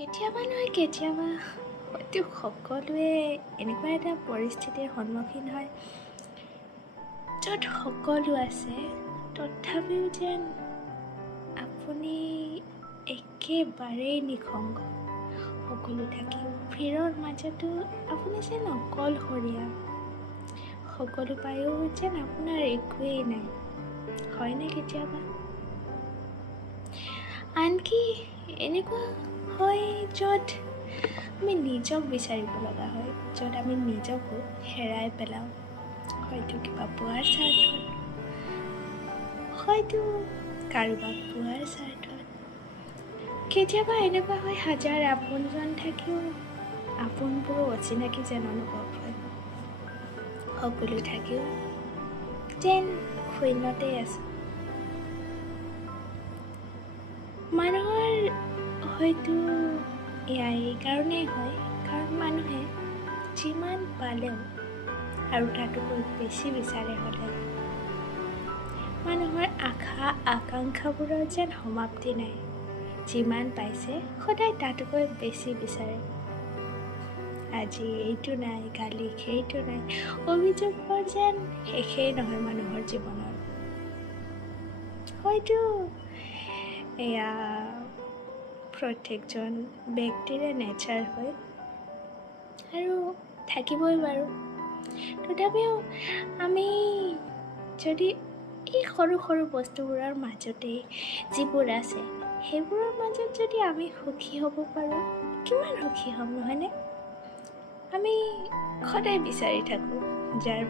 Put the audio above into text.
কেতিয়াবা নহয় কেতিয়াবা হয়তো সকলোৱে এনেকুৱা এটা পৰিস্থিতিৰ সন্মুখীন হয় য'ত সকলো আছে তথাপিও যেন আপুনি একেবাৰেই নিঃসংগ। সকলো থাকিও ভিৰৰ মাজতো আপুনি যেন অকলশৰীয়া। সকলো পায়ো যেন আপোনাৰ একোৱেই নাই, হয়নে কেতিয়াবা? আনকি এনেকুৱা হয় য'ত আমি নিজক বিচাৰিব লগা হয়, য'ত আমি নিজকো হেৰাই পেলাওঁ, হয়তো কিবা পোৱাৰ স্বাৰ্থত, হয়তো কাৰোবাক পোৱাৰ স্বাৰ্থত। কেতিয়াবা এনেকুৱা হয় হাজাৰ আপোনজন থাকিও আপোনবোৰো অচিনাকি যেন অনুভৱ হয়। সকলো থাকিও যেন শূন্যতেই আছোঁ। মানুহৰ হয়তো এয়া এই কাৰণেই হয় কাৰণ মানুহে যিমান পালেও আৰু তাতোকৈ বেছি বিচাৰে হ'লে মানুহৰ আশা আকাংক্ষাবোৰৰ যেন সমাপ্তি নাই। যিমান পাইছে সদায় তাতোকৈ বেছি বিচাৰে। আজি এইটো নাই, কালি সেইটো নাই, অভিযোগবোৰ যেন শেষেই নহয় মানুহৰ জীৱনত। হয়তো এয়া প্ৰত্যেকজন ব্যক্তিৰে নেচাৰ হয় আৰু থাকিবই বাৰু। তথাপিও আমি যদি এই সৰু সৰু বস্তুবোৰৰ মাজতেই যিবোৰ আছে সেইবোৰৰ মাজত যদি আমি সুখী হ'ব পাৰোঁ, কিমান সুখী হ'ম নহয়নে? আমি সদায় বিচাৰি থাকোঁ যাৰ